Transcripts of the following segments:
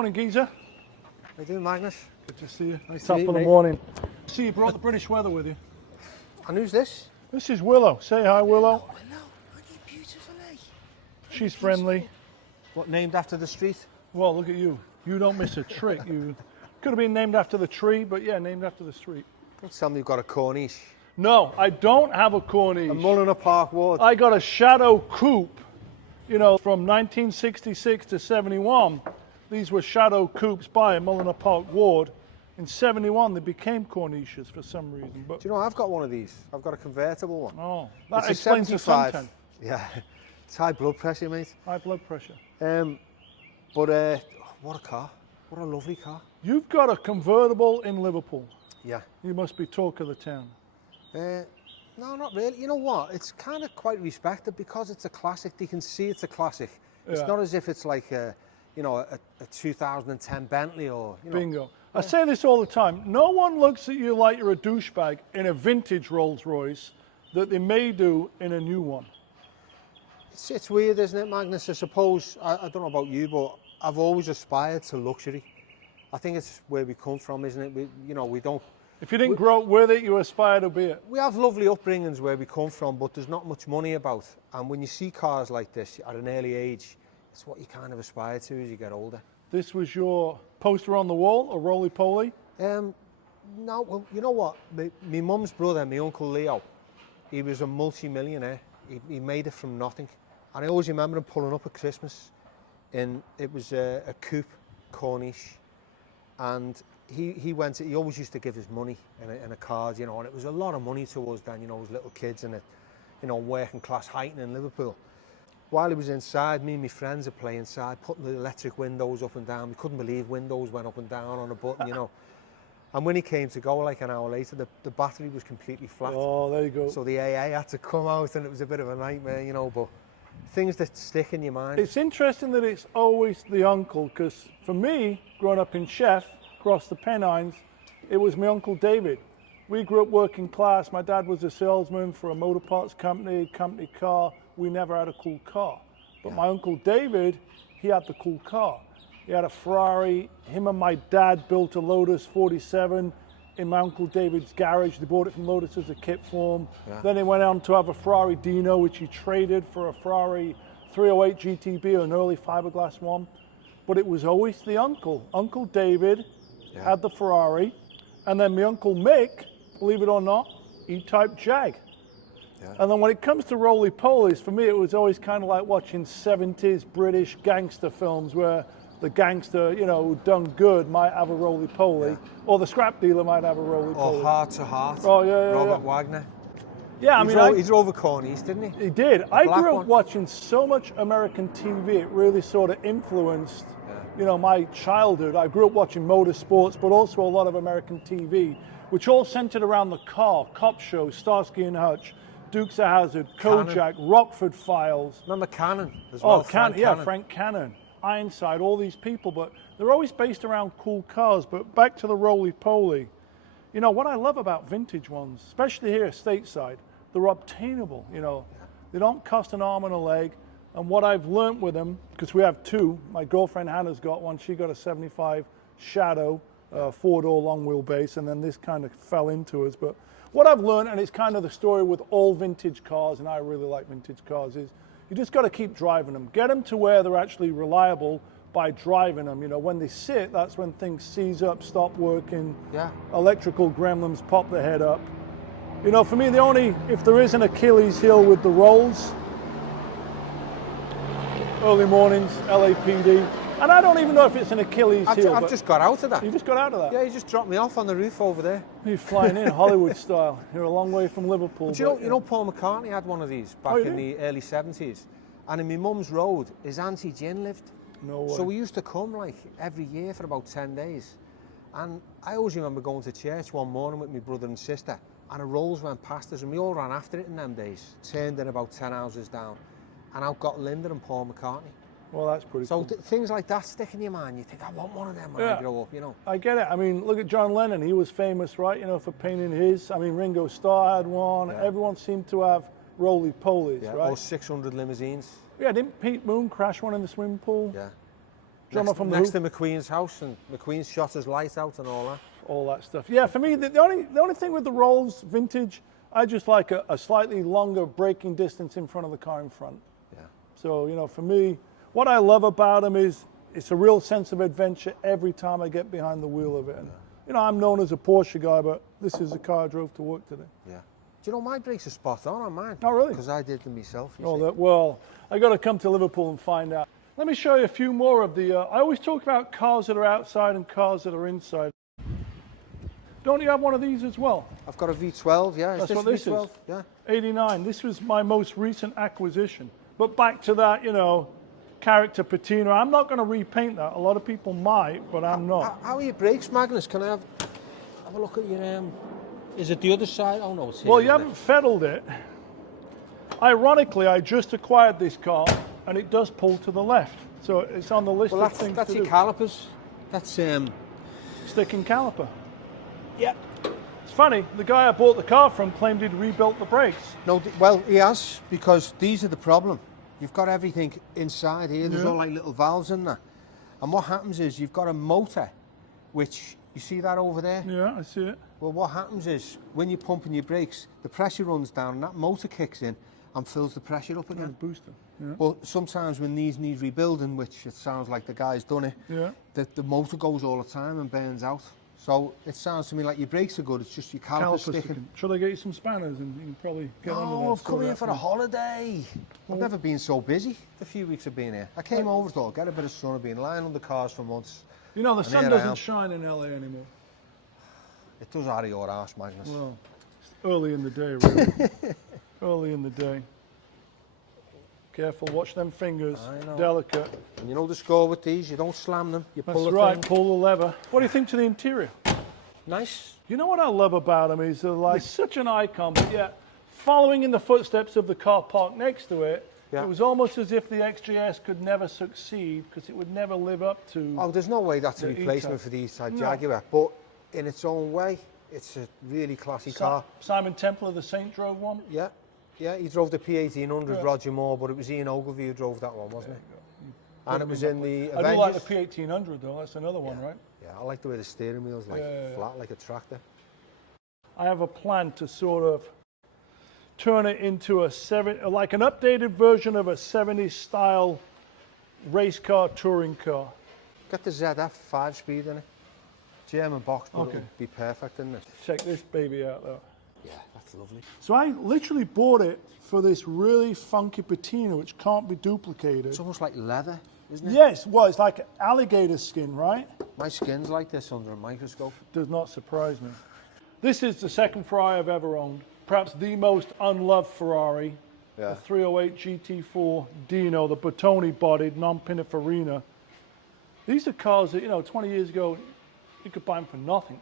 Morning, geezer. How you doing, Magnus? Good to see you. Nice See up you, for the mate. morning. See, you brought the British weather with you. And who's this? This is Willow. Say hi, Willow. Hello. Aren't you beautiful, eh? She's friendly. What, named after the street? Well, look at you. You don't miss a trick. You could have been named after the tree, but yeah, named after the street. Don't tell me you've got a Corniche. No, I don't have a Corniche. A Mulliner Park Ward. I got a Shadow Coupe, you know, from 1966 to 71. These were Shadow Coupes by Mulliner Park Ward. In 71, they became Corniches for some reason. But Do you know, I've got one of these. I've got a convertible one. oh, that It's a explains the 75. suntan. Yeah, it's high blood pressure, mate. High blood pressure. What a car. What a lovely car. You've got a convertible in Liverpool. Yeah. You must be talk of the town. No, not really. You know what? It's kind of quite respected because it's a classic. They can see it's a classic. It's Yeah. not as if it's like a 2010 Bentley or, you know. Bingo. I say this all the time. No one looks at you like you're a douchebag in a vintage Rolls-Royce that they may do in a new one. It's weird, isn't it, Magnus? I suppose, I don't know about you, but I've always aspired to luxury. I think it's where we come from, isn't it? We don't... If you didn't grow up with it, you aspire to be it. We have lovely upbringings where we come from, but there's not much money about. And when you see cars like this at an early age, it's what you kind of aspire to as you get older. This was your poster on the wall, a roly-poly? No, well, you know what? My mum's brother, my Uncle Leo, he was a multi-millionaire. He made it from nothing. And I always remember him pulling up at Christmas, and it was a coupe Corniche. And he always used to give his money in a card, you know, and it was a lot of money to us then, you know, as little kids in a working class Highton in Liverpool. While he was inside, me and my friends would play inside, putting the electric windows up and down. We couldn't believe windows went up and down on a button, you know. And when he came to go, like an hour later, the battery was completely flat. Oh, there you go. So the AA had to come out, and it was a bit of a nightmare, you know, but things that stick in your mind. It's interesting that it's always the uncle, because for me, growing up in Chef, across the Pennines, it was my Uncle David. We grew up working class. My dad was a salesman for a motor parts company car. We never had a cool car. But my Uncle David, he had the cool car. He had a Ferrari. Him and my dad built a Lotus 47 in my Uncle David's garage. They bought it from Lotus as a kit form. Yeah. Then he went on to have a Ferrari Dino, which he traded for a Ferrari 308 GTB, an early fiberglass one. But it was always the uncle. Uncle David had the Ferrari. And then my Uncle Mick, believe it or not, E-Type Jag. Yeah. And then when it comes to roly-polies, for me it was always kind of like watching 70s British gangster films where the gangster, you know, done good might have a roly-poly, or the scrap dealer might have a roly-poly. Or Heart to Heart. Oh, yeah. Robert Wagner. Yeah, I mean, he drove a Corniche, didn't he? He did. I grew up one. watching so much American TV, it really sort of influenced, you know, my childhood. I grew up watching motorsports, but also a lot of American TV, which all centered around the car, Cop Show, Starsky and Hutch, Dukes of Hazzard, Kojak, Rockford Files. Remember Cannon as well? Frank Cannon, Ironside, all these people, but they're always based around cool cars. But back to the roly-poly, you know, what I love about vintage ones, especially here stateside, they're obtainable, you know. They don't cost an arm and a leg. And what I've learnt with them, because we have two, my girlfriend Hannah's got one, she got a 75 Shadow, 4-door long wheelbase, and then this kind of fell into us. But what I've learned, and it's kind of the story with all vintage cars, and I really like vintage cars, is you just got to keep driving them. Get them to where they're actually reliable by driving them. You know, when they sit, that's when things seize up, stop working. Yeah. Electrical gremlins pop their head up. You know, for me, if there is an Achilles heel with the Rolls, early mornings, LAPD, and I don't even know if it's an Achilles heel. I've just got out of that. You just got out of that? Yeah, he just dropped me off on the roof over there. You're flying in Hollywood style. You're a long way from Liverpool. But you know, Paul McCartney had one of these back in the early 70s. And in my mum's road, his Auntie Gin lived. No way. So we used to come like every year for about 10 days. And I always remember going to church one morning with my brother and sister, and a Rolls went past us, and we all ran after it in them days. Turned in about 10 houses down, and out got Linda and Paul McCartney. Well, that's pretty cool. So things like that stick in your mind. You think, I want one of them when I grow up, you know. I get it. I mean, look at John Lennon. He was famous, right, you know, for painting his. I mean, Ringo Starr had one. Yeah. Everyone seemed to have roly-polies, right? Or 600 limousines. Yeah, didn't Pete Moon crash one in the swimming pool? Yeah. Drummer from the next Who. to McQueen's house, and McQueen shot his light out and all that. All that stuff. Yeah, for me, the only thing with the Rolls vintage, I just like a slightly longer braking distance in front of the car in front. Yeah. So, you know, for me, what I love about them is it's a real sense of adventure every time I get behind the wheel of it. And, you know, I'm known as a Porsche guy, but this is the car I drove to work today. Yeah. Do you know my brakes are spot on mine? Oh, really? Because I did them myself. Well, I got to come to Liverpool and find out. Let me show you a few more of the. I always talk about cars that are outside and cars that are inside. Don't you have one of these as well? I've got a V12, yeah. That's what this V12? is. Yeah. 89. This was my most recent acquisition. But back to that, you know, character patina. I'm not going to repaint that. A lot of people might, but I'm not. How are your brakes, Magnus? Can I have a look at your... Is it the other side? Oh, no, it's here. Well, you haven't fiddled it. Ironically, I just acquired this car, and it does pull to the left. So it's on the list of things that's to your do. calipers. That's... Sticking caliper. Yeah. It's funny, the guy I bought the car from claimed he'd rebuilt the brakes. No, well, he has, because these are the problem. You've got everything inside here. There's all like little valves in there. And what happens is you've got a motor, which, you see that over there? Yeah, I see it. Well, what happens is when you're pumping your brakes, the pressure runs down and that motor kicks in and fills the pressure up again. Booster. Yeah. But sometimes when these need rebuilding, which it sounds like the guy's done it, Yeah. the motor goes all the time and burns out. So it sounds to me like your brakes are good, it's just your calipers sticking. Should I get you some spanners and you can probably get on No, I've come here for a holiday. I've never been so busy the few weeks I've been here. I came over to get a bit of sun. I've been lying on the cars for months. You know, the sun here I am. doesn't shine in LA anymore. It does out of your arse, Magnus. Well, it's early in the day, really. Early in the day. Careful, watch them fingers. I know. Delicate. And you know the score with these, you don't slam them, you pull That's the right, thing. pull the lever. What do you think to the interior? Nice. You know what I love about them is they're like such an icon, but yet following in the footsteps of the car parked next to it, Yeah. it was almost as if the XJS could never succeed because it would never live up to... Oh, there's no way that's a The replacement E-Type. for the E-Type No. Jaguar, but in its own way, it's a really classy car. Simon Templar, the Saint, drove one. Yeah, yeah, he drove the P1800, Yeah. Roger Moore, but it was Ian Ogilvy who drove that one, wasn't it? And it was in the I do like the Avengers. P1800 though, that's another one, right? Yeah, I like the way the steering wheel's like flat, like a tractor. I have a plan to sort of turn it into like an updated version of a 70s style race car, touring car. Got the ZF 5-speed in it. German box, but Okay. it'll be perfect in this. Check this baby out though. Yeah, that's lovely. So I literally bought it for this really funky patina which can't be duplicated. It's almost like leather, isn't it? Yes, well, it's like alligator skin, right? My skin's like this under a microscope. Does not surprise me. This is the second Ferrari I've ever owned. Perhaps the most unloved Ferrari. Yeah. The 308 GT4 Dino, the Bertone-bodied, non-Pininfarina. These are cars that, you know, 20 years ago, you could buy them for nothing.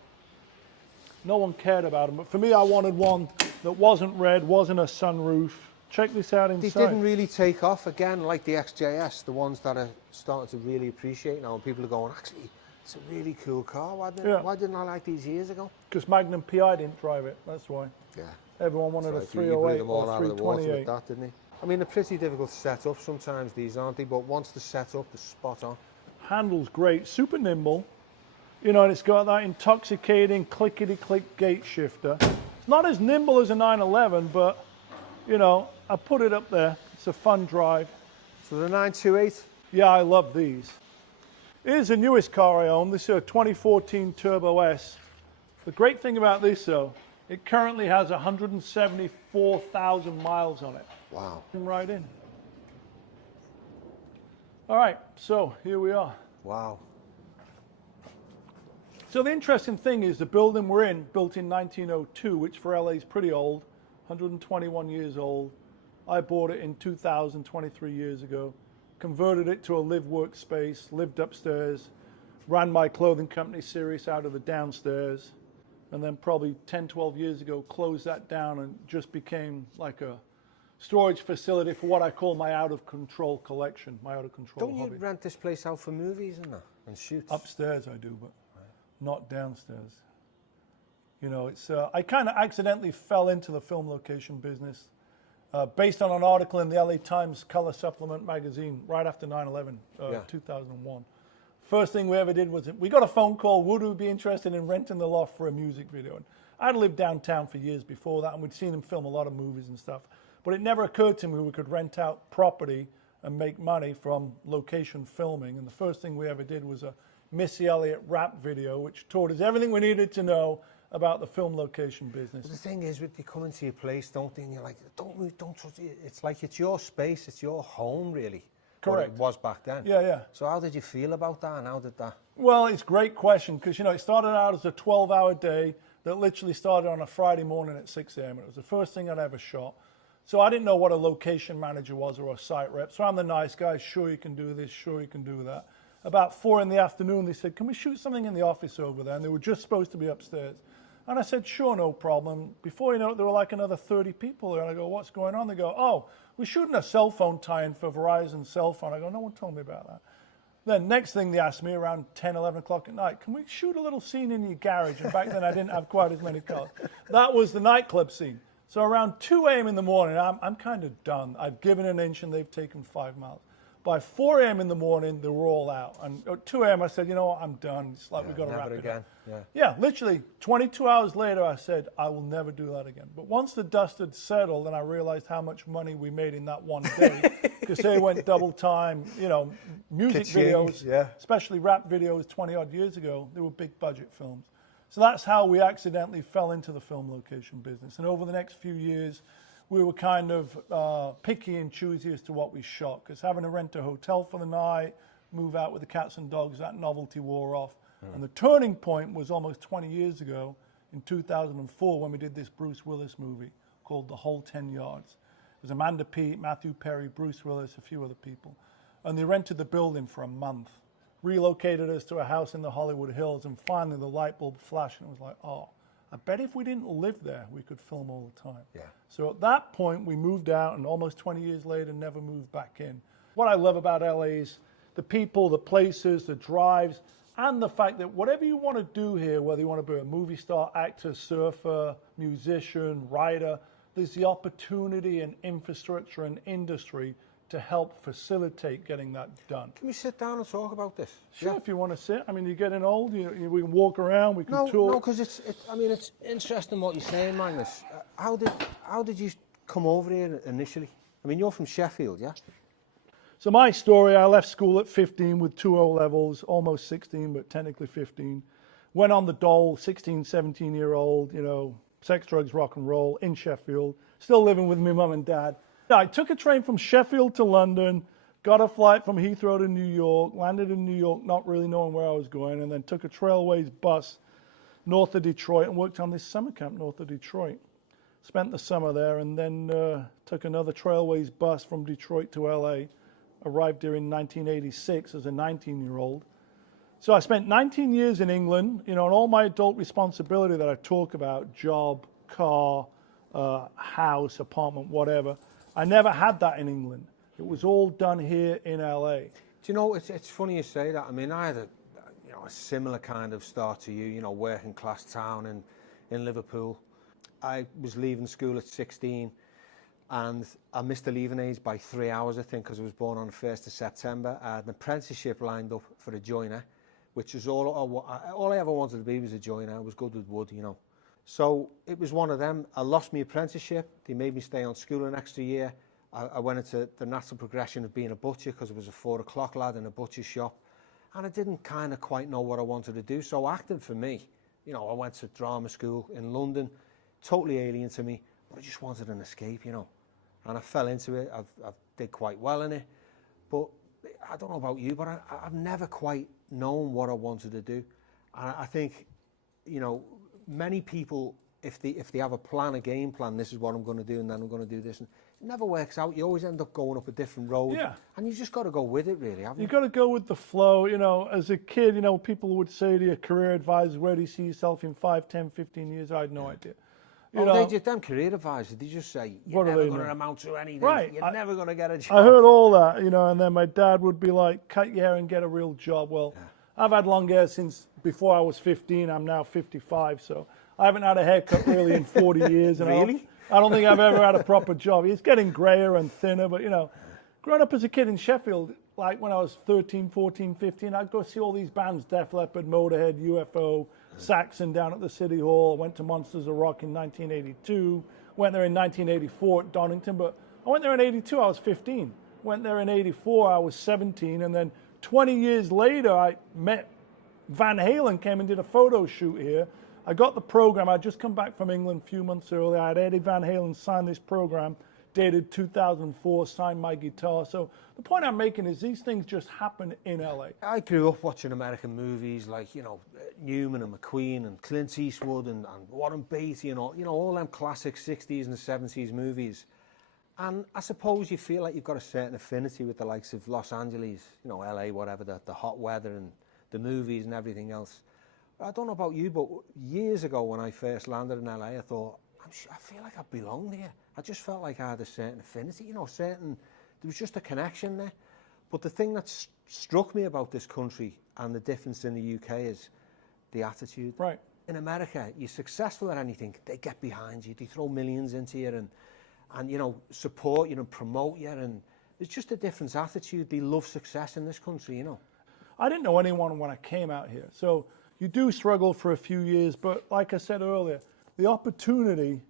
No one cared about them. But for me, I wanted one that wasn't red, wasn't a sunroof. Check this out inside. They didn't really take off, again, like the XJS, the ones that are starting to really appreciate now, and people are going, actually, it's a really cool car. Why didn't I like these years ago? Because Magnum PI didn't drive it, that's why. Yeah. Everyone wanted a He blew 308 them all or out of the water with 328. that, didn't he? I mean, they're pretty difficult to set up sometimes, these, aren't they? But once they're set up, they're spot on. Handles great, super nimble. You know, and it's got that intoxicating clickety-click gate shifter. It's not as nimble as a 911, but, you know, I put it up there. It's a fun drive. So the 928? Yeah, I love these. Here's the newest car I own. This is a 2014 Turbo S. The great thing about this, though, it currently has 174,000 miles on it. Wow. Right in. All right, so here we are. Wow. So the interesting thing is the building we're in, built in 1902, which for LA is pretty old, 121 years old. I bought it in 2000, 23 years ago, converted it to a live workspace, lived upstairs, ran my clothing company Sirius out of the downstairs, and then probably 10, 12 years ago closed that down and just became like a storage facility for what I call my out-of-control collection, my out-of-control Don't hobby. you rent this place out for movies and that? And shoots? Upstairs I do, but not downstairs. You know, it's I kind of accidentally fell into the film location business based on an article in the LA Times Color Supplement magazine right after 9/11, 2001. First thing we ever did was we got a phone call, would we be interested in renting the loft for a music video? And I'd lived downtown for years before that, and we'd seen him film a lot of movies and stuff. But it never occurred to me we could rent out property and make money from location filming. And the first thing we ever did was a Missy Elliott rap video, which taught us everything we needed to know about the film location business. But the thing is, with you come into your place, don't they? And you're like, don't move, don't touch it. It's like it's your space, it's your home, really. Correct. Or it was back then. Yeah, yeah. So how did you feel about that, and how did that? Well, it's a great question, because, you know, it started out as a 12-hour day that literally started on a Friday morning at 6 a.m. It was the first thing I'd ever shot. So I didn't know what a location manager was or a site rep. So I'm the nice guy, sure you can do this, sure you can do that. About 4 in the afternoon, they said, can we shoot something in the office over there? And they were just supposed to be upstairs. And I said, sure, no problem. Before you know it, there were like another 30 people there. And I go, what's going on? They go, oh, we're shooting a cell phone tie-in for Verizon cell phone. I go, no one told me about that. Then next thing they asked me around 10, 11 o'clock at night, can we shoot a little scene in your garage? And back then I didn't have quite as many cars. That was the nightclub scene. So around 2 a.m. in the morning, I'm kind of done. I've given an inch and they've taken 5 miles. By 4 a.m. in the morning, they were all out. And at 2 a.m. I said, you know what, I'm done. It's like, we've got to wrap it up. Yeah, literally 22 hours later, I said, I will never do that again. But once the dust had settled and I realized how much money we made in that one day, because they went double time, you know, music videos, especially rap videos 20 odd years ago, they were big budget films. So that's how we accidentally fell into the film location business. And over the next few years, we were kind of picky and choosy as to what we shot, because having to rent a hotel for the night, move out with the cats and dogs, that novelty wore off. And the turning point was almost 20 years ago in 2004 when we did this Bruce Willis movie called The Whole 10 Yards. It was Amanda Peet, Matthew Perry, Bruce Willis, a few other people. And they rented the building for a month, relocated us to a house in the Hollywood Hills, and finally the light bulb flashed and it was like, oh, I bet if we didn't live there, we could film all the time. Yeah. So at that point, we moved out, and almost 20 years later, never moved back in. What I love about LA is the people, the places, the drives, and the fact that whatever you want to do here, whether you want to be a movie star, actor, surfer, musician, writer, there's the opportunity and infrastructure and industry to help facilitate getting that done. Can we sit down and talk about this? Sure, if you want to sit. I mean, you're getting old. We can walk around. We can talk. No, because it's interesting what you're saying, Magnus. How did you come over here initially? I mean, you're from Sheffield, yeah? So my story, I left school at 15 with 2 O levels, almost 16, but technically 15. Went on the dole, 16, 17-year-old, you know, sex, drugs, rock and roll in Sheffield. Still living with my mum and dad. I took a train from Sheffield to London, got a flight from Heathrow to New York, landed in New York not really knowing where I was going, and then took a Trailways bus north of Detroit and worked on this summer camp north of Detroit. Spent the summer there, and then took another Trailways bus from Detroit to LA. Arrived here in 1986 as a 19-year-old. So I spent 19 years in England, you know, and all my adult responsibility that I talk about, job, car, house, apartment, whatever, I never had that in England. It was all done here in LA. Do you know, it's funny you say that. I mean, I had a similar kind of start to you, working class town in Liverpool. I was leaving school at 16 and I missed the leaving age by 3 hours, I think, because I was born on the 1st of September. I had an apprenticeship lined up for a joiner, which is all I ever wanted to be was a joiner. I was good with wood, So it was one of them. I lost my apprenticeship. They made me stay on school an extra year. I went into the natural progression of being a butcher because I was a 4 o'clock lad in a butcher's shop. And I didn't kind of quite know what I wanted to do. So acting for me, I went to drama school in London, totally alien to me, but I just wanted an escape, And I fell into it. I did quite well in it. But I don't know about you, but I've never quite known what I wanted to do. And I think, many people, if they have a game plan, this is what I'm going to do, and then I'm going to do this, and it never works out. You always end up going up a different road. Yeah. And you just got to go with it, really, haven't you? You've got to go with the flow. As a kid, people would say to your career advisors, where do you see yourself in 5, 10, 15 years? I had no idea. Them career advisors, they just say, you're never going to amount to anything. Right. You're never going to get a job. I heard all that, and then my dad would be like, cut your hair and get a real job. Well, I've had long hair since before I was 15. I'm now 55, so I haven't had a haircut really in 40 years. And Really? I don't think I've ever had a proper job. It's getting grayer and thinner, but, growing up as a kid in Sheffield, like when I was 13, 14, 15, I'd go see all these bands, Def Leppard, Motorhead, UFO, Saxon down at the City Hall. I went to Monsters of Rock in 1982. Went there in 1984 at Donington, but I went there in 82, I was 15. Went there in 84, I was 17, and then 20 years later, I met Van Halen, came and did a photo shoot here. I got the program. I'd just come back from England a few months earlier. I had Eddie Van Halen sign this program, dated 2004, signed my guitar. So the point I'm making is these things just happen in LA. I grew up watching American movies like, you know, Newman and McQueen and Clint Eastwood and Warren Beatty and all them classic 60s and 70s movies. And I suppose you feel like you've got a certain affinity with the likes of Los Angeles, you know, LA, whatever, the hot weather and the movies and everything else. I don't know about you, but years ago when I first landed in LA, I thought, I feel like I belonged here. I just felt like I had a certain affinity, you know, there was just a connection there. But the thing that struck me about this country and the difference in the UK is the attitude. Right. In America, you're successful at anything, they get behind you, they throw millions into you and you know, support you and promote you, and it's just a different attitude. They love success in this country, you know. I didn't know anyone when I came out here, so you do struggle for a few years, but like I said earlier, the opportunity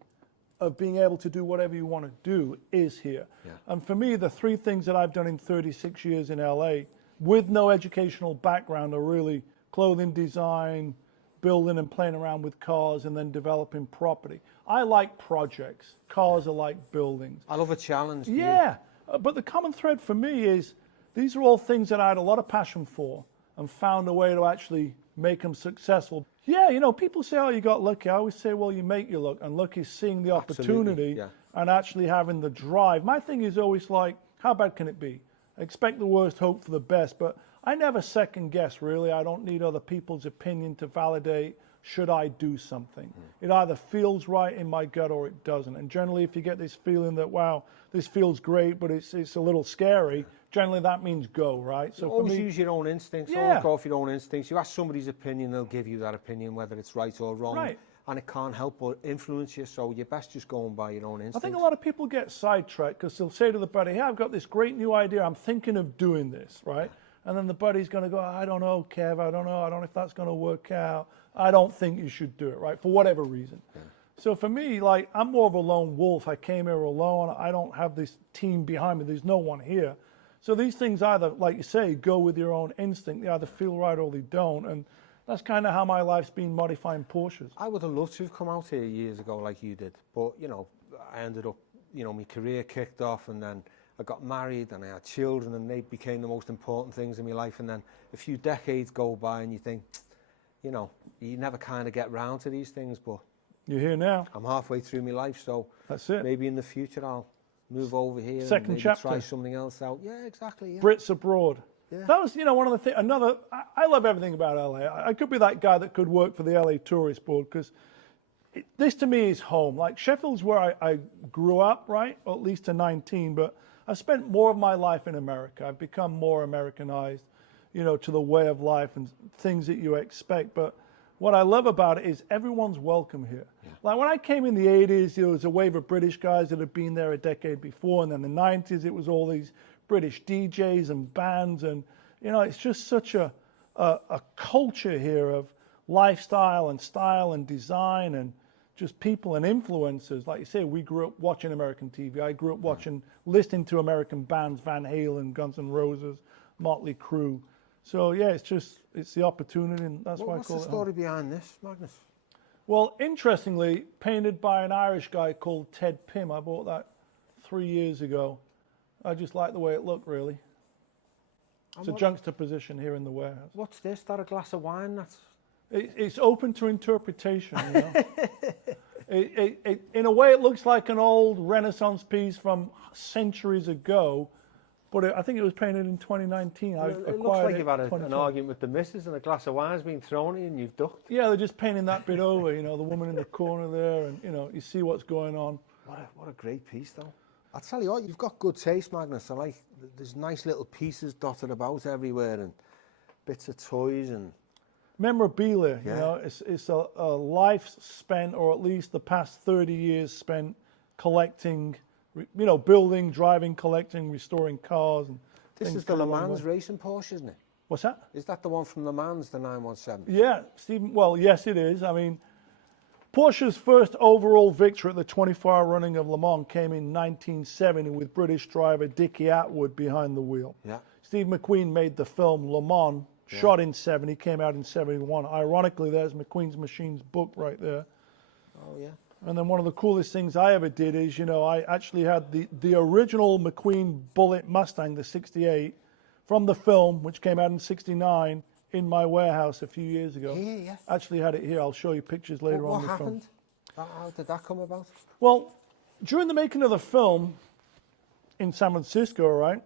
of being able to do whatever you want to do is here. Yeah. And for me, the three things that I've done in 36 years in LA with no educational background are really clothing design, building and playing around with cars, and then developing property. I like projects. Cars are like buildings. I love a challenge. Yeah, but the common thread for me is these are all things that I had a lot of passion for and found a way to actually make them successful. Yeah, you know, people say, oh, you got lucky. I always say, well, you make your luck, and luck is seeing the opportunity and actually having the drive. My thing is always like, how bad can it be? Expect the worst, hope for the best, but I never second guess, really. I don't need other people's opinion to validate, should I do something? It either feels right in my gut or it doesn't. And generally, if you get this feeling that, wow, this feels great, but it's a little scary, generally that means go, right? So always use your own instincts. Yeah. Always go off your own instincts. You ask somebody's opinion, they'll give you that opinion, whether it's right or wrong. Right. And it can't help but influence you, so you're best just going by your own instincts. I think a lot of people get sidetracked because they'll say to the buddy, hey, I've got this great new idea. I'm thinking of doing this, right? And then the buddy's going to go, I don't know, Kev, I don't know if that's going to work out. I don't think you should do it, right? For whatever reason. Yeah. So for me, like, I'm more of a lone wolf. I came here alone. I don't have this team behind me. There's no one here. So these things either, like you say, go with your own instinct. They either feel right or they don't. And that's kind of how my life's been modifying Porsches. I would have loved to have come out here years ago like you did. But, you know, I ended up, you know, my career kicked off, and then I got married and I had children, and they became the most important things in my life. And then a few decades go by and you think, you know, you never kind of get round to these things, but you're here now. I'm halfway through my life, so that's it. Maybe in the future I'll move over here Second and maybe chapter. try something else out. Yeah, exactly. Yeah. Brits abroad. Yeah. That was, you know, one of the things. I love everything about LA. I could be that guy that could work for the LA Tourist Board, because this to me is home. Like, Sheffield's where I grew up, right? Or at least to 19, but I've spent more of my life in America. I've become more Americanized, you know, to the way of life and things that you expect. But what I love about it is everyone's welcome here. Yeah. Like when I came in the 80s, there was a wave of British guys that had been there a decade before. And then the 90s, it was all these British DJs and bands. And, you know, it's just such a culture here of lifestyle and style and design and just people and influencers. Like you say, we grew up watching American TV. I grew up listening to American bands, Van Halen, Guns N' Roses, Motley Crue. So yeah, it's the opportunity, and that's why I call it. What's the story behind this, Magnus? Well, interestingly, painted by an Irish guy called Ted Pym. I bought that 3 years ago. I just like the way it looked, really. It's a juxtaposition here in the warehouse. What's this? That a glass of wine? It's open to interpretation, you know. In a way, it looks like an old Renaissance piece from centuries ago, but I think it was painted in 2019. It looks like you've had an argument with the missus and a glass of wine's been thrown at you and you've ducked. Yeah, they're just painting that bit over, you know, the woman in the corner there, and, you know, you see what's going on. What a great piece, though. I'll tell you what, you've got good taste, Magnus. There's nice little pieces dotted about everywhere and bits of toys and memorabilia. You know, it's a life spent, or at least the past 30 years spent collecting, you know, building, driving, collecting, restoring cars and This things is the come a Le long Mans way. racing Porsche, isn't it? What's that? Is that the one from Le Mans, the 917? Yeah, Stephen. Well, yes, it is. I mean, Porsche's first overall victory at the 24-hour running of Le Mans came in 1970 with British driver Dickie Atwood behind the wheel. Yeah. Steve McQueen made the film Le Mans, shot in 70, came out in 71. Ironically, there's McQueen's Machines book right there. Oh, yeah. And then one of the coolest things I ever did is, I actually had the original McQueen Bullitt Mustang, the 68, from the film, which came out in 69, in my warehouse a few years ago. Yeah. Actually had it here. I'll show you pictures later on. What happened? How did that come about? Well, during the making of the film in San Francisco, right,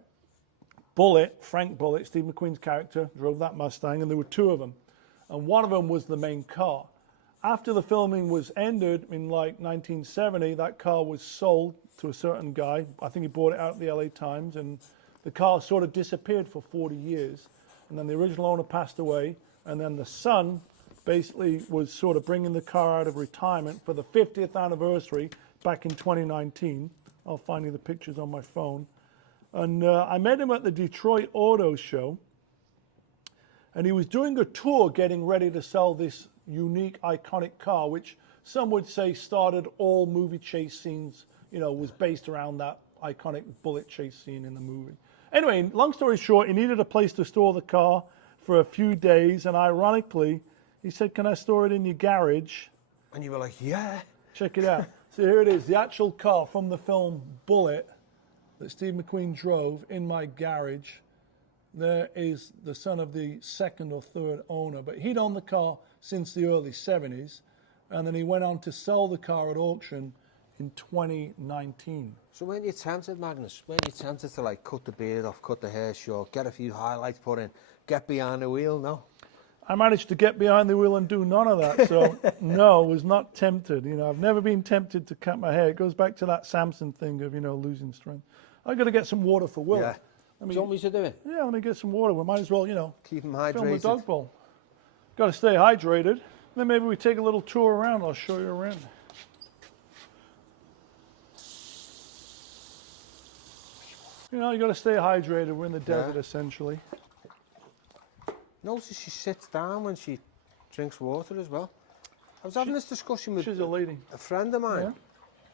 Frank Bullitt, Steve McQueen's character, drove that Mustang, and there were two of them. And one of them was the main car. After the filming was ended in like 1970, that car was sold to a certain guy. I think he bought it out at the LA Times, and the car sort of disappeared for 40 years. And then the original owner passed away, and then the son basically was sort of bringing the car out of retirement for the 50th anniversary back in 2019. I'll find you the pictures on my phone. And I met him at the Detroit Auto Show, and he was doing a tour getting ready to sell this unique, iconic car, which some would say started all movie chase scenes, was based around that iconic bullet chase scene in the movie. Anyway, long story short, he needed a place to store the car for a few days, and ironically, he said, "Can I store it in your garage?" And you were like, yeah. Check it out. So here it is, the actual car from the film Bullitt that Steve McQueen drove in my garage. There is the son of the second or third owner, but he'd owned the car since the early 70s, and then he went on to sell the car at auction in 2019. So when you tempted, Magnus, when you tempted to like cut the beard off, cut the hair short, get a few highlights put in, get behind the wheel, no? I managed to get behind the wheel and do none of that, so no, was not tempted. I've never been tempted to cut my hair. It goes back to that Samson thing of, losing strength. I got to get some water for Will. Yeah. Do you want me to do it? Yeah, let me get some water. We might as well, keep him film the hydrated. dog bowl. Got to stay hydrated. Then maybe we take a little tour around. I'll show you around. You got to stay hydrated. We're in the desert, essentially. Notice she sits down when she drinks water as well. I was having this discussion with She's a lady. a friend of mine. Yeah.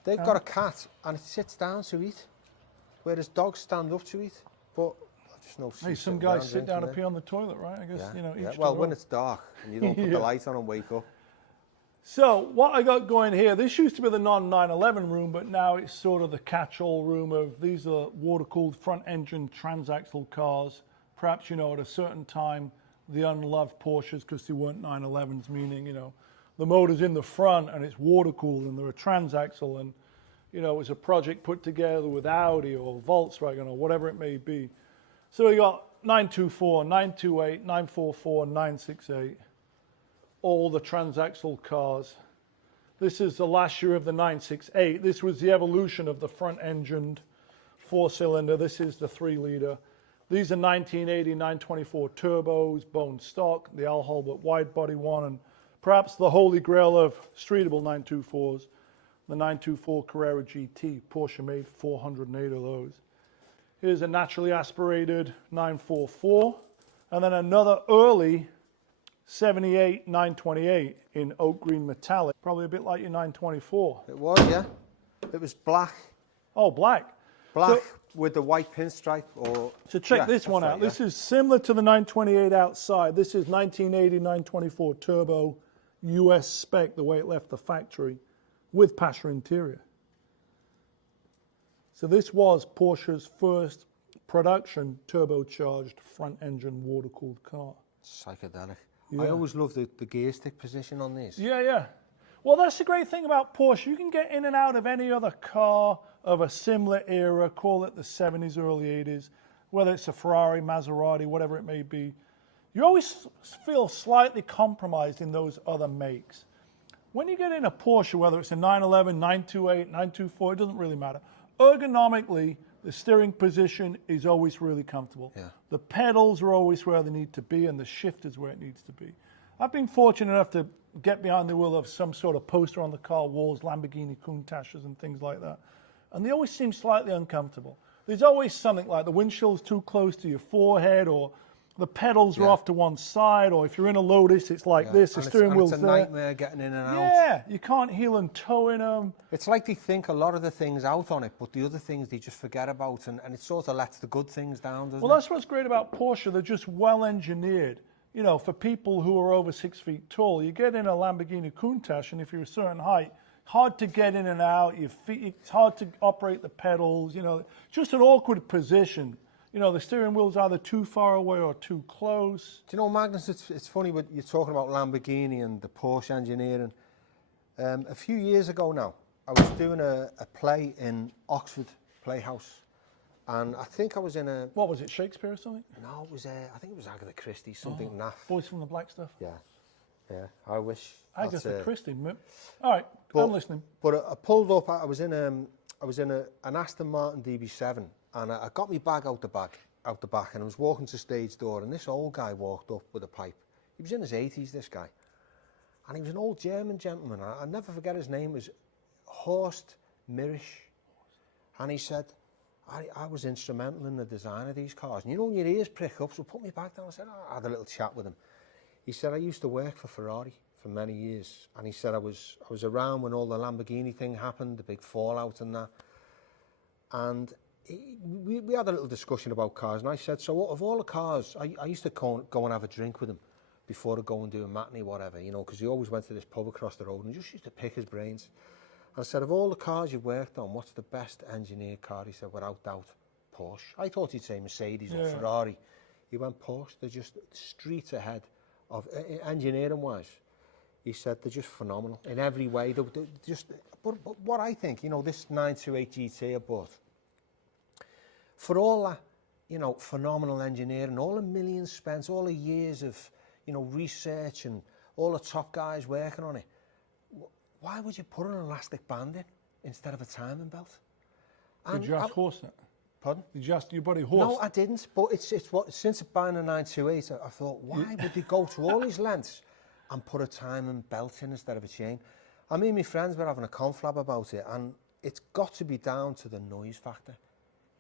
They've got a cat and it sits down to eat, whereas dogs stand up to eat. But I just know Hey, some guys sit down and pee on the toilet, right? I guess, Yeah. each Well, their when own. it's dark and you don't put the light on and wake up. So what I got going here, this used to be the non-911 room, but now it's sort of the catch-all room of these are water-cooled front-engine transaxle cars. Perhaps, at a certain time, the unloved Porsches because they weren't 911s, meaning, the motor's in the front and it's water-cooled and they're a transaxle and, it was a project put together with Audi or Volkswagen or whatever it may be. So we got 924, 928, 944, 968. All the transaxle cars. This is the last year of the 968. This was the evolution of the front-engined four-cylinder. This is the 3-liter. These are 1980 924 turbos, bone stock, the Al Holbert wide-body one, and perhaps the holy grail of streetable 924s, the 924 Carrera GT. Porsche made 408 of those. Here's a naturally aspirated 944, and then another early 78 928 in oak green metallic, probably a bit like your 924. It was, yeah. It was black. Oh, black. Black with the white pinstripe. So check this one out. This is similar to the 928 outside. This is 1980 924 turbo US spec, the way it left the factory, with Pasha interior. So this was Porsche's first production turbocharged front-engine water-cooled car. Psychedelic. Yeah. I always love the gear stick position on these. Yeah. Well, that's the great thing about Porsche. You can get in and out of any other car of a similar era, call it the 70s, early 80s, whether it's a Ferrari, Maserati, whatever it may be. You always feel slightly compromised in those other makes. When you get in a Porsche, whether it's a 911, 928, 924, it doesn't really matter. Ergonomically, the steering position is always really comfortable. Yeah. The pedals are always where they need to be, and the shift is where it needs to be. I've been fortunate enough to get behind the wheel of some sort of poster on the car walls, Lamborghini Countaches and things like that. And they always seem slightly uncomfortable. there's always something like the windshield's too close to your forehead, or the pedals are off to one side, or if you're in a Lotus, it's like this, the steering wheel's there. It's a nightmare getting in and out. Yeah, you can't heel and toe in them. It's like they think a lot of the things out on it, but the other things they just forget about, and it sort of lets the good things down, doesn't it? Well, that's what's great about Porsche. They're just well engineered. You know, for people who are over 6 feet tall, you get in a Lamborghini Countach, and if you're a certain height, hard to get in and out. Your feet, it's hard to operate the pedals. You know, just an awkward position. You know, the steering wheel's either too far away or too close. Do you know, Magnus, it's funny what you're talking about Lamborghini and the Porsche engineering. A few years ago now, I was doing a play in Oxford Playhouse, and I think I was in a... What was it, Shakespeare or something? No, it was, I think it was Agatha Christie, something naff. Boys from the Black Stuff? Yeah, yeah, I wish... Agatha Christie, all right, I'm listening. But I pulled up, I was in an Aston Martin DB7, and I got my bag out the back, and I was walking to stage door, and this old guy walked up with a pipe. He was in his 80s, this guy. And he was an old German gentleman. I'll never forget his name. It was Horst Mirisch. And he said, I was instrumental in the design of these cars. And you know when your ears prick up, so put me back down. I said, I had a little chat with him. He said, I used to work for Ferrari for many years. And he said, I was around when all the Lamborghini thing happened, the big fallout and that. And we had a little discussion about cars, and I said, so of all the cars, I used to go and have a drink with him before I go and do a matinee, whatever, you know, because he always went to this pub across the road and just used to pick his brains. And I said, of all the cars you've worked on, what's the best engineered car? He said, without doubt, Porsche. I thought he'd say Mercedes or Ferrari. He went Porsche. They're just streets ahead of engineering-wise. He said they're just phenomenal in every way. They're just, but what I think, you know, this 928 GT I bought, for all that, you know, phenomenal engineering, all the millions spent, all the years of, you know, research and all the top guys working on it, why would you put an elastic band in instead of a timing belt? Did you ask Horst that? Pardon? Did you ask your buddy Horst? No, I didn't, but it's what, since buying a 928, I thought, why would they go to all these lengths and put a timing belt in instead of a chain? I mean, my friends were having a conflab about it, and it's got to be down to the noise factor.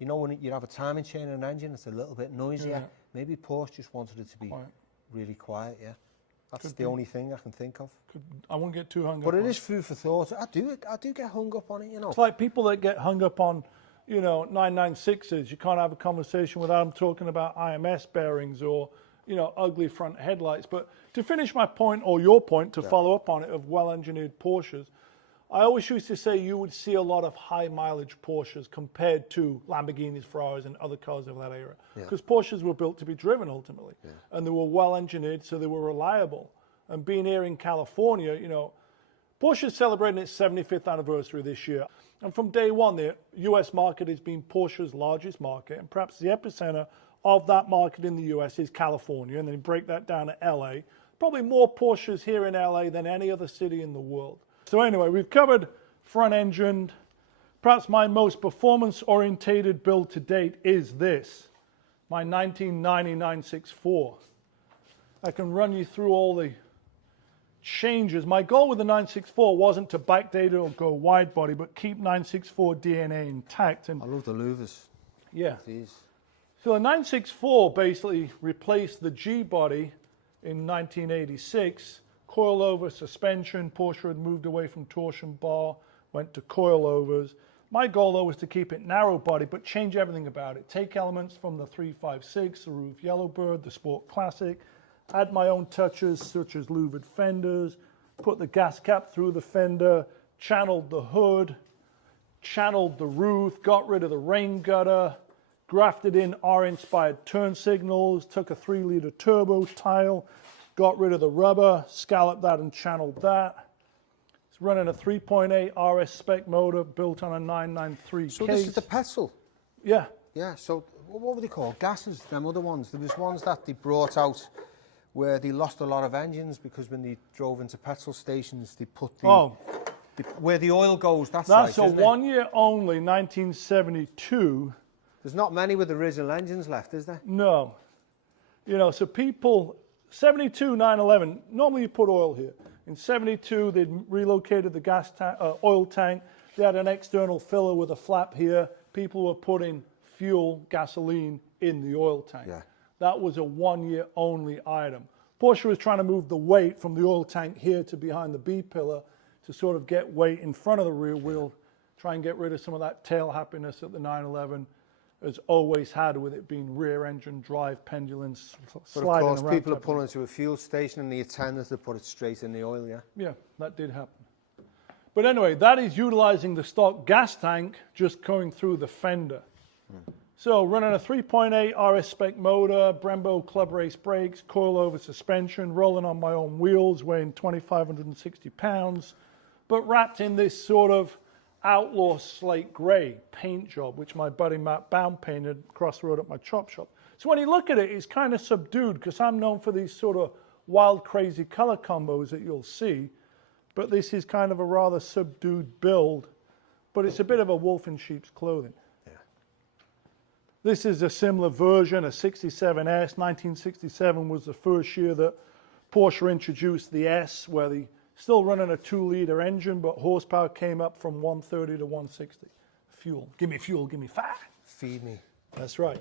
You know, when you have a timing chain and an engine, it's a little bit noisier. Yeah. Maybe Porsche just wanted it to be really quiet, yeah. That's the only thing I can think of. I won't get too hung up on it. But it is it. Food for thought. I do get hung up on it, you know. It's like people that get hung up on, you know, 996s. You can't have a conversation without them talking about IMS bearings or, you know, ugly front headlights. But to finish my point, or your point, to follow up on it, of well-engineered Porsches, I always used to say you would see a lot of high mileage Porsches compared to Lamborghinis, Ferraris and other cars of that era. Because Porsches were built to be driven ultimately. And they were well engineered, so they were reliable. And being here in California, you know, Porsche is celebrating its 75th anniversary this year. And from day one, the US market has been Porsche's largest market. And perhaps the epicenter of that market in the US is California. And then you break that down to LA. Probably more Porsches here in LA than any other city in the world. So anyway, we've covered front-engined. Perhaps my most performance-orientated build to date is this, my 1990 964. I can run you through all the changes. My goal with the 964 wasn't to backdate it or go wide body, but keep 964 DNA intact. And I love the louvers. Yeah. These. So the 964 basically replaced the G body in 1986. Coilover suspension. Porsche had moved away from torsion bar, went to coilovers. My goal, though, was to keep it narrow body, but change everything about it. Take elements from the 356, the roof Yellowbird, the Sport Classic, add my own touches, such as louvered fenders, put the gas cap through the fender, channeled the hood, channeled the roof, got rid of the rain gutter, grafted in R-inspired turn signals, took a 3-liter turbo tile, got rid of the rubber, scalloped that and channeled that. It's running a 3.8 RS spec motor built on a 993 case. So this is the petrol? Yeah. Yeah, so what were they called? Gases, them other ones. There was ones that they brought out where they lost a lot of engines because when they drove into petrol stations, they put the... where the oil goes, that's right, a 1 year only, 1972. There's not many with original engines left, is there? No. You know, so people... 72, 911, normally you put oil here. In 72, they'd relocated the gas tank, oil tank. They had an external filler with a flap here. People were putting fuel, gasoline in the oil tank. Yeah. That was a 1 year only item. Porsche was trying to move the weight from the oil tank here to behind the B pillar to sort of get weight in front of the rear wheel, try and get rid of some of that tail happiness that the 911 has always had with it being rear engine drive, pendulum, sliding around. But of course, people are pulling into a fuel station and the attendants have put it straight in the oil, yeah? Yeah, that did happen. But anyway, that is utilizing the stock gas tank just going through the fender. So running a 3.8 RS spec motor, Brembo club race brakes, coilover suspension, rolling on my own wheels, weighing 2,560 pounds, but wrapped in this sort of outlaw slate gray paint job, which my buddy Matt Bound painted across the road at my chop shop. So when you look at it, it's kind of subdued because I'm known for these sort of wild, crazy color combos that you'll see. But this is kind of a rather subdued build, but it's a bit of a wolf in sheep's clothing. Yeah. This is a similar version, a 67S. 1967 was the first year that Porsche introduced the S, where the still running a 2-liter engine, but horsepower came up from 130 to 160. Fuel, give me fire. Feed me. That's right.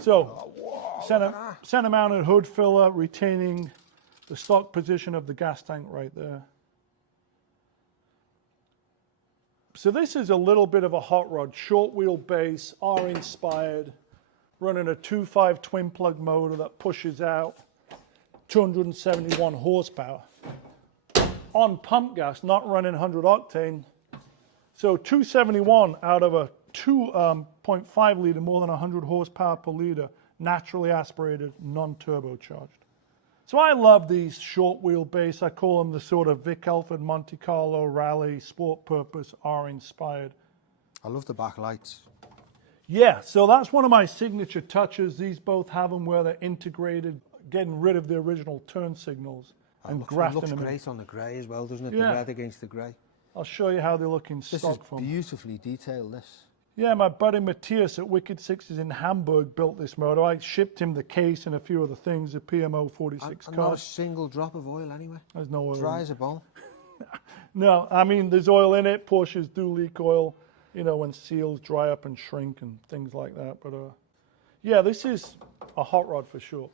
So, center mounted hood filler, retaining the stock position of the gas tank right there. So this is a little bit of a hot rod, short wheelbase, R inspired, running a 2.5 twin plug motor that pushes out 271 horsepower. On pump gas, not running 100 octane. So 271 out of a 2.5 liter, more than 100 horsepower per liter, naturally aspirated, non-turbocharged. So I love these short wheelbase. I call them the sort of Vic Elford Monte Carlo Rally sport purpose R inspired. I love the backlights. Yeah, so that's one of my signature touches. These both have them where they're integrated, getting rid of the original turn signals and grafting them in. It looks great on the grey as well, doesn't it? Yeah. The red against the grey. I'll show you how they look in This stock is form. beautifully detailed, this. Yeah, my buddy Matthias at Wicked Sixes in Hamburg built this motor. I shipped him the case and a few other things, the PMO 46 And not a cars. single drop of oil anyway. There's no oil. Dry as a bone. No, I mean, there's oil in it. Porsches do leak oil, you know, when seals dry up and shrink and things like that. But yeah, this is a hot rod for sure.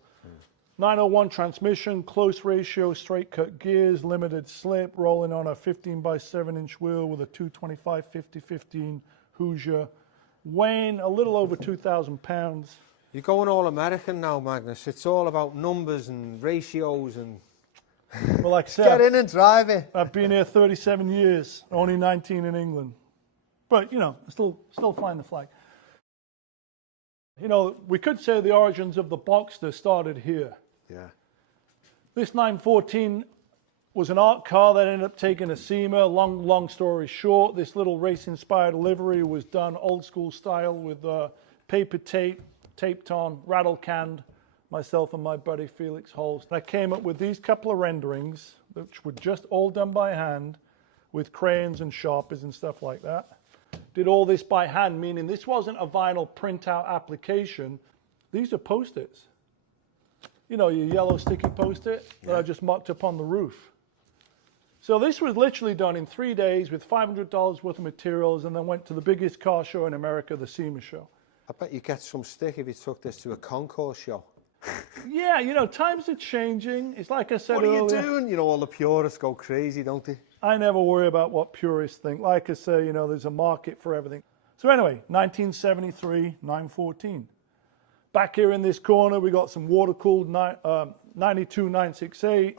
901 transmission, close ratio, straight cut gears, limited slip, rolling on a 15 by 7 inch wheel with a 225 50-15 Hoosier, weighing a little over 2,000 pounds. You're going all American now, Magnus. It's all about numbers and ratios and... Well, like I said, Get in and drive it. I've been here 37 years, only 19 in England. But, you know, still flying the flag. You know, we could say the origins of the Boxster started here. Yeah. This 914 was an art car that ended up taking a SEMA. Long story short, this little race-inspired livery was done old school style with paper tape, taped on, rattle canned, myself and my buddy Felix Holst. I came up with these couple of renderings, which were just all done by hand with crayons and Sharpies and stuff like that. Did all this by hand, meaning this wasn't a vinyl printout application. These are Post-its. You know, your yellow sticky Post-it that I just mocked up on the roof. So this was literally done in 3 days with $500 worth of materials, and then went to the biggest car show in America, the SEMA show. I bet you get some stick if you took this to a concourse show. Yeah, you know, times are changing. It's like I said What are earlier. you doing? You know, all the purists go crazy, don't they? I never worry about what purists think. Like I say, you know, there's a market for everything. So anyway, 1973, 914. Back here in this corner, we got some water-cooled 92 968,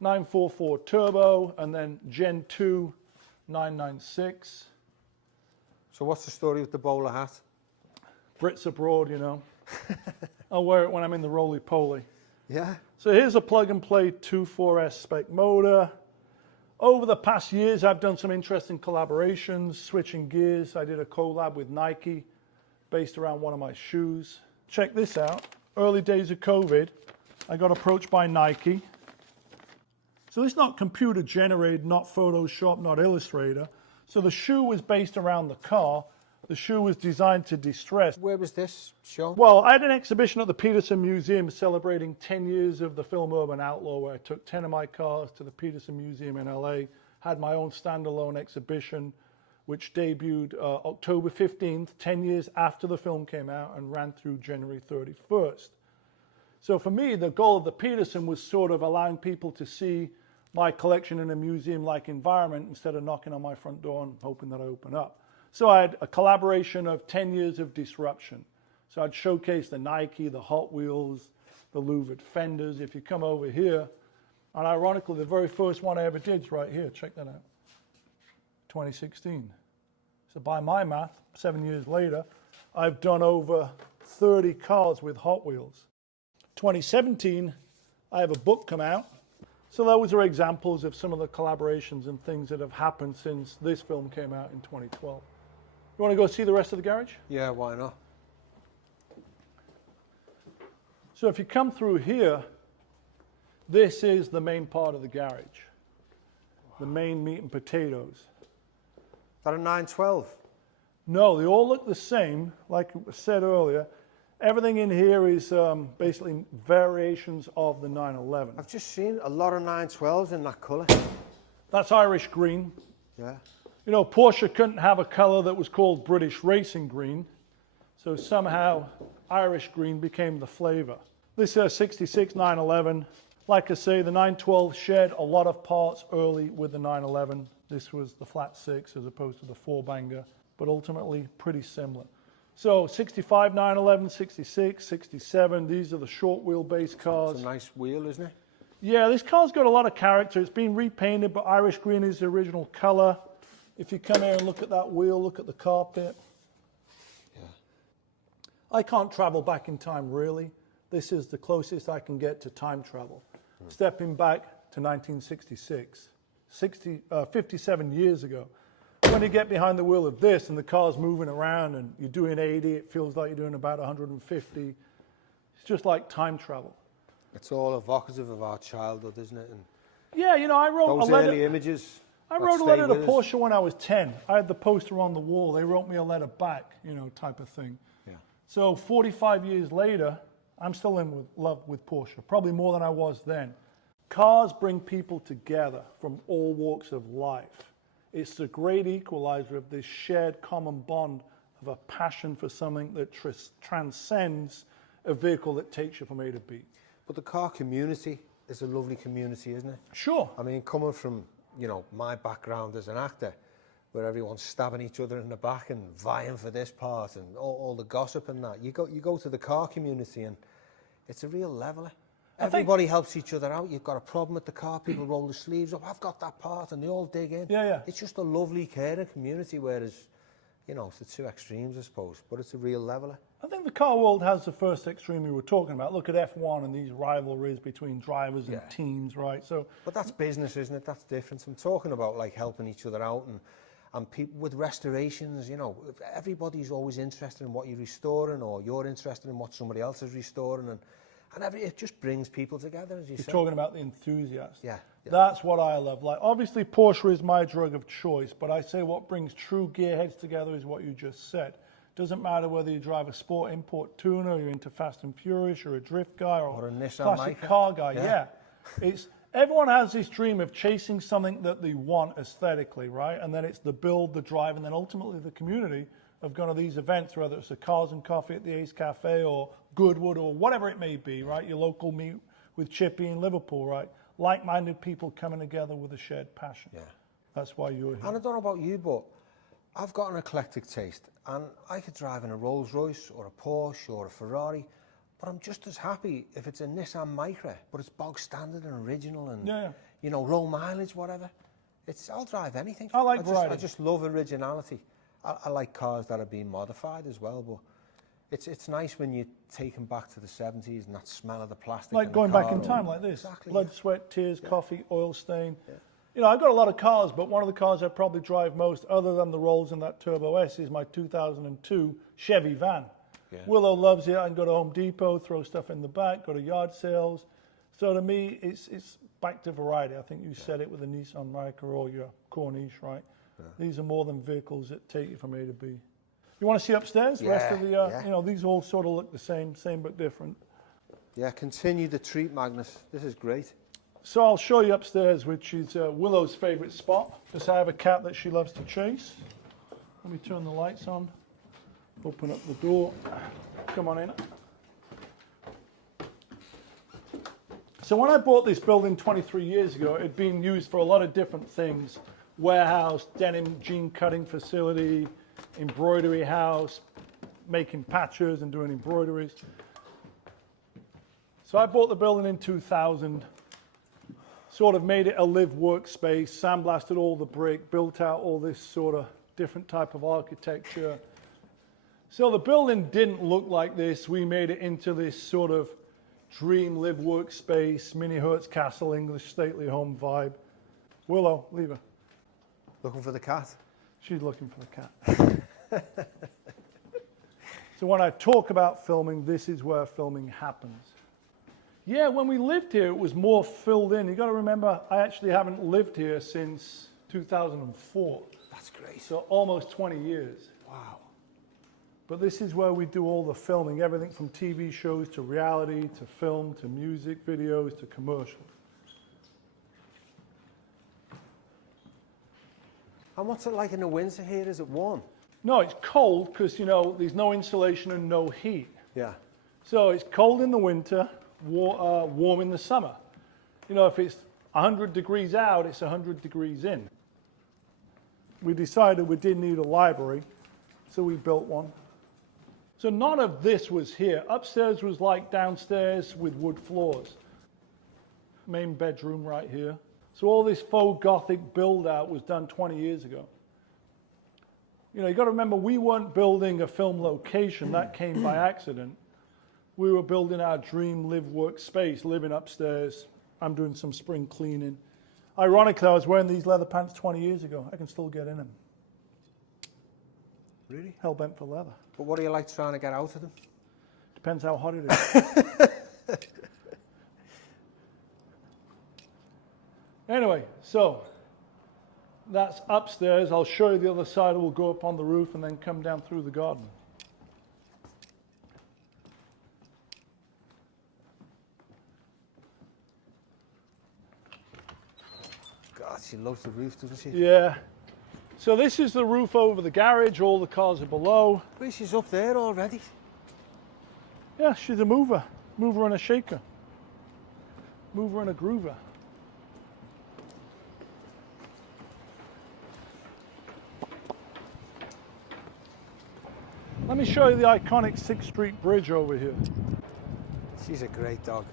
944 turbo, and then Gen 2 996. So what's the story with the bowler hat? Brits abroad, you know. I'll wear it when I'm in the roly-poly. Yeah. So here's a plug-and-play 2.4S spec motor. Over the past years, I've done some interesting collaborations, switching gears. I did a collab with Nike based around one of my shoes. Check this out. Early days of COVID, I got approached by Nike. So this is not computer generated, not Photoshop, not Illustrator. So the shoe was based around the car. The shoe was designed to distress. Where was this show? Well, I had an exhibition at the Peterson Museum celebrating 10 years of the film Urban Outlaw, where I took 10 of my cars to the Peterson Museum in LA, had my own standalone exhibition, which debuted October 15th, 10 years after the film came out, and ran through January 31st. So for me, the goal of the Peterson was sort of allowing people to see my collection in a museum-like environment instead of knocking on my front door and hoping that I open up. So I had a collaboration of 10 years of disruption. So I'd showcase the Nike, the Hot Wheels, the louvered fenders. If you come over here, and ironically, the very first one I ever did is right here. Check that out. 2016. So by my math, 7 years later, I've done over 30 cars with Hot Wheels. 2017, I have a book come out. So those are examples of some of the collaborations and things that have happened since this film came out in 2012. You want to go see the rest of the garage? Yeah, why not? So if you come through here, this is the main part of the garage. The main meat and potatoes. Is that a 912? No, they all look the same. Like I said earlier, everything in here is basically variations of the 911. I've just seen a lot of 912s in that colour. That's Irish green. Yeah. You know, Porsche couldn't have a colour that was called British Racing Green, so somehow Irish green became the flavour. This is a 66 911. Like I say, the 912 shared a lot of parts early with the 911. This was the flat six as opposed to the four banger, but ultimately pretty similar. So 65 911, 66, 67, these are the short wheelbase cars. It's a nice wheel, isn't it? Yeah, this car's got a lot of character. It's been repainted, but Irish green is the original colour. If you come here and look at that wheel, look at the carpet. Yeah. I can't travel back in time, really. This is the closest I can get to time travel. Stepping back to 1966, 57 years ago. When you get behind the wheel of this and the car's moving around and you're doing 80, it feels like you're doing about 150. It's just like time travel. It's all evocative of our childhood, isn't it? And yeah, you know, I wrote those a letter. early images. I wrote a letter to Porsche when I was 10. I had the poster on the wall. They wrote me a letter back, you know, type of thing. Yeah. So 45 years later, I'm still in love with Porsche, probably more than I was then. Cars bring people together from all walks of life. It's the great equalizer of this shared common bond of a passion for something that transcends a vehicle that takes you from A to B. But the car community is a lovely community, isn't it? Sure. I mean, coming from, you know, my background as an actor, where everyone's stabbing each other in the back and vying for this part and all the gossip and that. You go to the car community and it's a real leveler. Everybody helps each other out. You've got a problem with the car, people roll the sleeves up, I've got that part, and they all dig in. Yeah, yeah. It's just a lovely, caring community, whereas, you know, it's the two extremes, I suppose, but it's a real leveler. I think the car world has the first extreme we were talking about. Look at F1 and these rivalries between drivers and teams, right? So, but that's business, isn't it? That's different. I'm talking about like helping each other out and people with restorations, you know, everybody's always interested in what you're restoring, or you're interested in what somebody else is restoring, and it just brings people together, as you say. You're talking about the enthusiast. Yeah. That's what I love. Like, obviously, Porsche is my drug of choice, but I say what brings true gearheads together is what you just said. Doesn't matter whether you drive a sport import tuner, you're into Fast and Furious, you're a drift guy, or a Nissan classic Micra. car guy. Yeah. It's everyone has this dream of chasing something that they want aesthetically, right? And then it's the build, the drive, and then ultimately the community of going to these events, whether it's a Cars and Coffee at the Ace Cafe or Goodwood or whatever it may be, right? Your local meet with Chippy in Liverpool, right? Like-minded people coming together with a shared passion. Yeah. That's why you're here. And I don't know about you, but I've got an eclectic taste, and I could drive in a Rolls-Royce or a Porsche or a Ferrari, but I'm just as happy if it's a Nissan Micra, but it's bog standard and original and, you know, low mileage, whatever. I'll drive anything. I just love originality. I like cars that are being modified as well, but it's nice when you take them back to the 70s and that smell of the plastic. Like going back in time like this. Exactly. Blood, sweat, tears, coffee, oil stain. Yeah. You know, I've got a lot of cars, but one of the cars I probably drive most, other than the Rolls and that Turbo S, is my 2002 Chevy van. Yeah. Willow loves it. I can go to Home Depot, throw stuff in the back, go to yard sales. So to me, it's back to variety. I think you said it with the Nissan Micra or your Corniche, right? Yeah. These are more than vehicles that take you from A to B. You want to see upstairs? The rest of the, you know, these all sort of look the same but different. Yeah, continue the treat, Magnus. This is great. So I'll show you upstairs, which is Willow's favourite spot, because I have a cat that she loves to chase. Let me turn the lights on. Open up the door. Come on in. So when I bought this building 23 years ago, it had been used for a lot of different things. Warehouse, denim jean cutting facility, embroidery house, making patches and doing embroideries. So I bought the building in 2000, sort of made it a live workspace, sandblasted all the brick, built out all this sort of different type of architecture. So the building didn't look like this. We made it into this sort of dream live workspace, mini Hertz Castle, English stately home vibe. Willow, leave her. Looking for the cat? She's looking for the cat. So when I talk about filming, this is where filming happens. Yeah, when we lived here, it was more filled in. You got to remember, I actually haven't lived here since 2004. That's great. So almost 20 years. Wow. But this is where we do all the filming, everything from TV shows to reality, to film, to music videos, to commercials. And what's it like in the winter here? Is it warm? No, it's cold because, you know, there's no insulation and no heat. Yeah. So it's cold in the winter, warm in the summer. You know, if it's 100 degrees out, it's 100 degrees in. We decided we did need a library, so we built one. So none of this was here. Upstairs was like downstairs with wood floors. Main bedroom right here. So all this faux Gothic build out was done 20 years ago. You know, you got to remember, we weren't building a film location. That came by accident. We were building our dream live work space, living upstairs. I'm doing some spring cleaning. Ironically, I was wearing these leather pants 20 years ago. I can still get in them. Really? Hell bent for leather. But what do you like trying to get out of them? Depends how hot it is. Anyway, so that's upstairs. I'll show you the other side. We'll go up on the roof and then come down through the garden. God, she loves the roof, doesn't she? Yeah. So this is the roof over the garage. All the cars are below. Wait, she's up there already. Yeah, she's a mover. Mover and a shaker. Mover and a groover. Let me show you the iconic 6th Street Bridge over here. She's a great dog.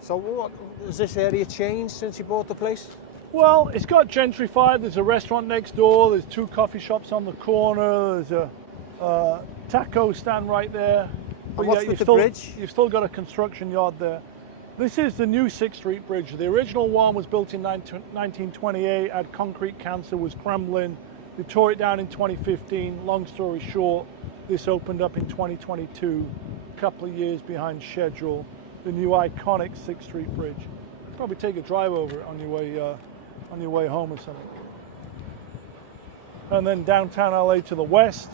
So what, has this area changed since you bought the place? Well, it's got gentrified. There's a restaurant next door. There's 2 coffee shops on the corner. There's a taco stand right there. But what's with the bridge? You've still got a construction yard there. This is the new 6th Street Bridge. The original one was built in 1928, had concrete cancer, was crumbling. They tore it down in 2015. Long story short, this opened up in 2022, a couple of years behind schedule. The new iconic 6th Street Bridge. Probably take a drive over it on your way home or something. And then downtown LA to the west.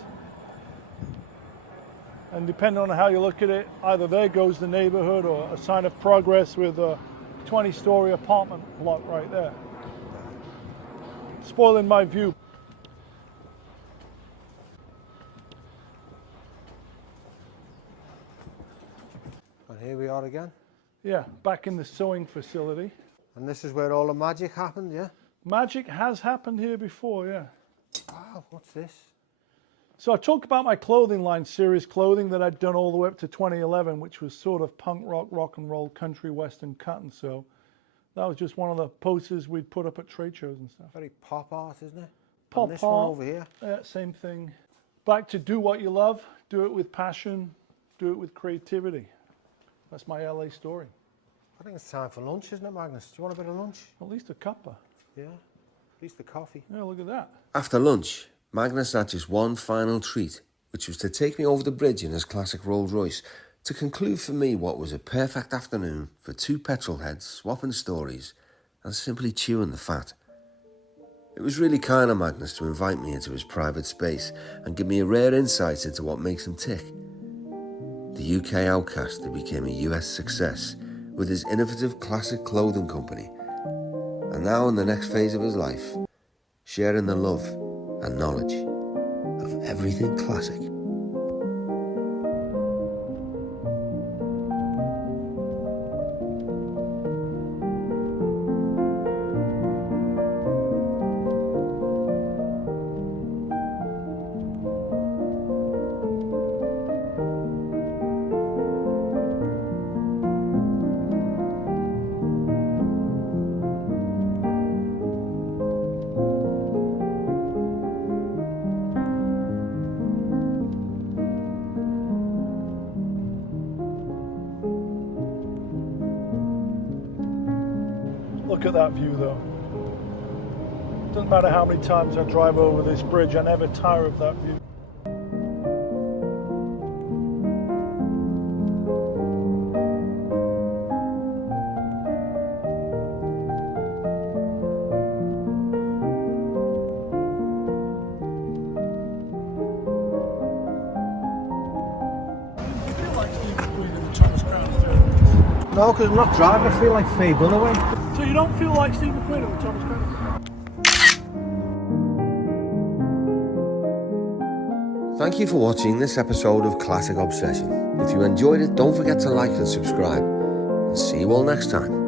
And depending on how you look at it, either there goes the neighborhood or a sign of progress with a 20-story apartment block right there. Spoiling my view. And here we are again. Yeah, back in the sewing facility. And this is where all the magic happened, yeah? Magic has happened here before, yeah. Wow, what's this? So I talked about my clothing line, Serious Clothing, that I'd done all the way up to 2011, which was sort of punk rock, rock and roll, country, western cut and sew. That was just one of the posters we'd put up at trade shows and stuff. Very pop art, isn't it? Pop and this art. one over here. Yeah, same thing. Back to do what you love, do it with passion, do it with creativity. That's my LA story. I think it's time for lunch, isn't it, Magnus? Do you want a bit of lunch? At least a cuppa. Yeah, at least the coffee. Yeah, look at that. After lunch, Magnus had just one final treat, which was to take me over the bridge in his classic Rolls-Royce to conclude for me what was a perfect afternoon for 2 petrolheads swapping stories and simply chewing the fat. It was really kind of Magnus to invite me into his private space and give me a rare insight into what makes him tick. The UK outcast who became a US success with his innovative classic clothing company, and now in the next phase of his life, sharing the love and knowledge everything classic. Look at that view though. Doesn't matter how many times I drive over this bridge, I never tire of that view. I feel like Steve McQueen in the Thomas Crown film. No, because I'm not driving, I feel like Faye Dunaway. So you don't feel like Steve McQueen in the Thomas Crown film? Thank you for watching this episode of Classic Obsession. If you enjoyed it, don't forget to like and subscribe. And see you all next time.